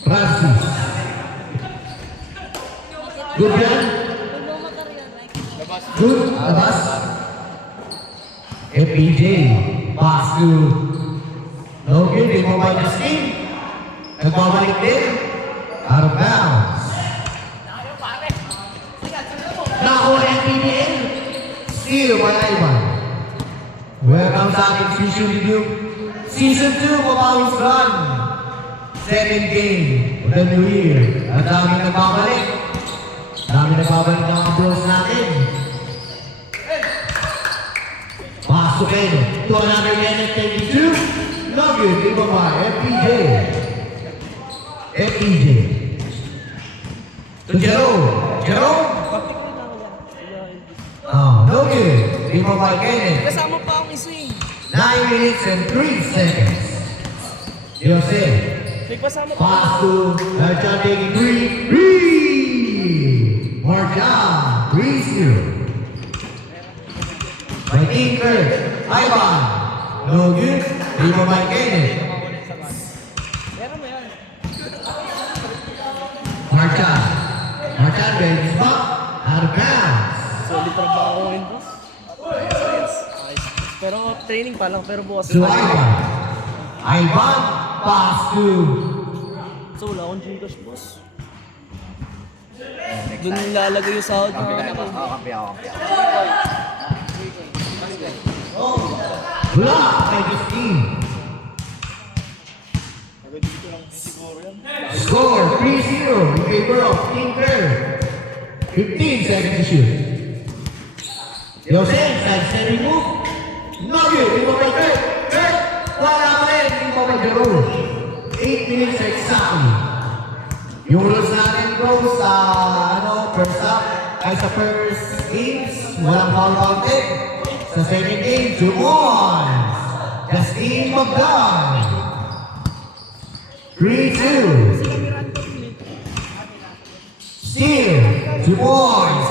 Francis. Good yan. Good. Labas. FPJ. Pass to. No good. Di mo ba Justin? Nagbabalik din. Out of bounds. Nako, FPJ. Steal by Ivan. Welcome sa ating Visual Review. Season 2 of Always Run. Second game of the new year. Ang daming nagbabalik. Daming nagbabalik ng mga bros natin. Pasukin. To another minute 32. Love you. Iba ba? FPJ. FPJ. To Jerome. Jerome. Oh, no good. Iba ba? Kenneth. Kasama pa akong iswing. 9 minutes and 3 seconds. Jose. Nagpasama pa. Pass to John taking 3. Marjan. 3-0. By Tinker. Ivan. No good. Iba by Kenneth. Meron mo yan. Marjan. Marjan bends back. Out of bounds. Solid trabaho ko yun, boss. Ayos. Pero training pa lang, pero bukas. To Ivan. Ivan. Pass to. So wala akong Gcash, boss. Doon nilalagay yung sahod na ako. Wala. Kay Justine. Score 3-0 in favor of Tinker. 15 seconds to shoot. Jose, side-stepping move. No good. Hindi mo may Kurt. Kurt. Wala ka rin. Hindi mo may Jerome. 8 minutes exactly. Yung rules natin bro sa first half ay sa first games, walang foul counted. Sa second game, 2-1. Justine Magdan. 3-2. Steal. 2 points.